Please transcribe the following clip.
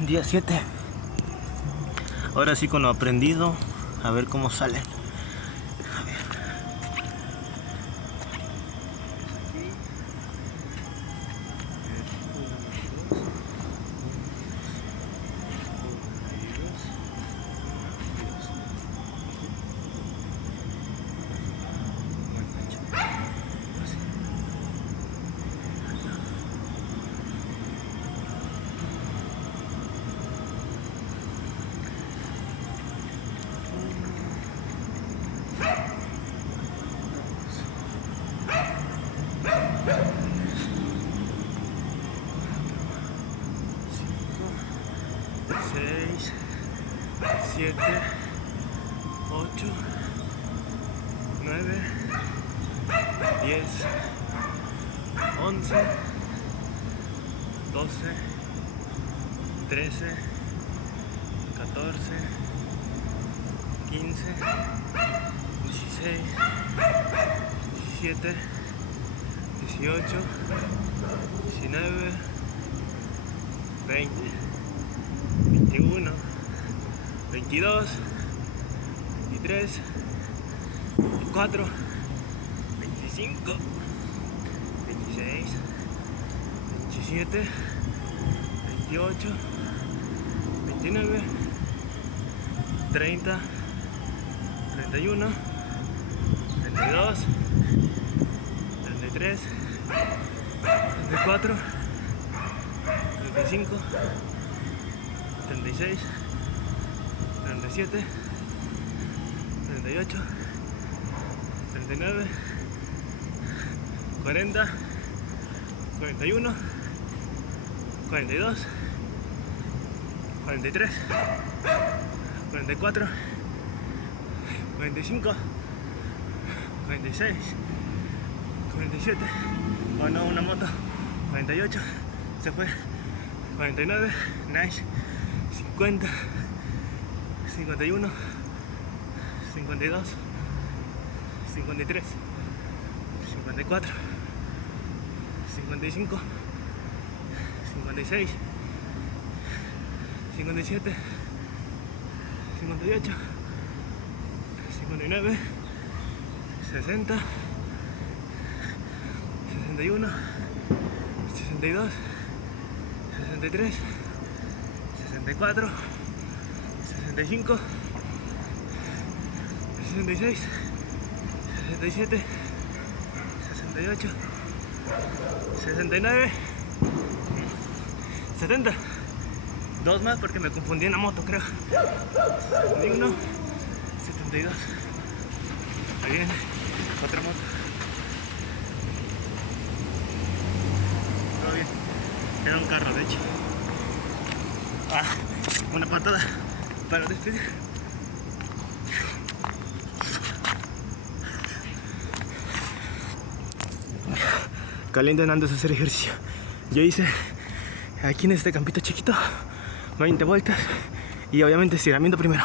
día 7. Ahora sí con lo aprendido, a ver cómo sale. A ver. Aquí. 6, 7, 8, 9, 10, 11, 12, 13, 14, 15, 16, 17, 18, 19, 20, 21, 22, 23, 24, 25, 26, 27, 28, 29, 30, 31, 32, 33, 34, 35, 36, 37, 38, 39, 40, 41, 42, 43, 44, 45, 46, 47, oh no, una moto, 48, se fue, 49, nice, 50, 51, 52, 53, 54, 55, 56, 57, 58, 59, 60, 61, 62, 63, 64, 65, 66, 67, 68, 69, 70. Dos más porque me confundí en la moto, creo. 71, 72. Ahí viene otra moto. Todo bien. Era un carro, de hecho. Una patada para despedir. Calienten antes de hacer ejercicio. Yo hice aquí en este campito chiquito 20 vueltas y obviamente estiramiento primero.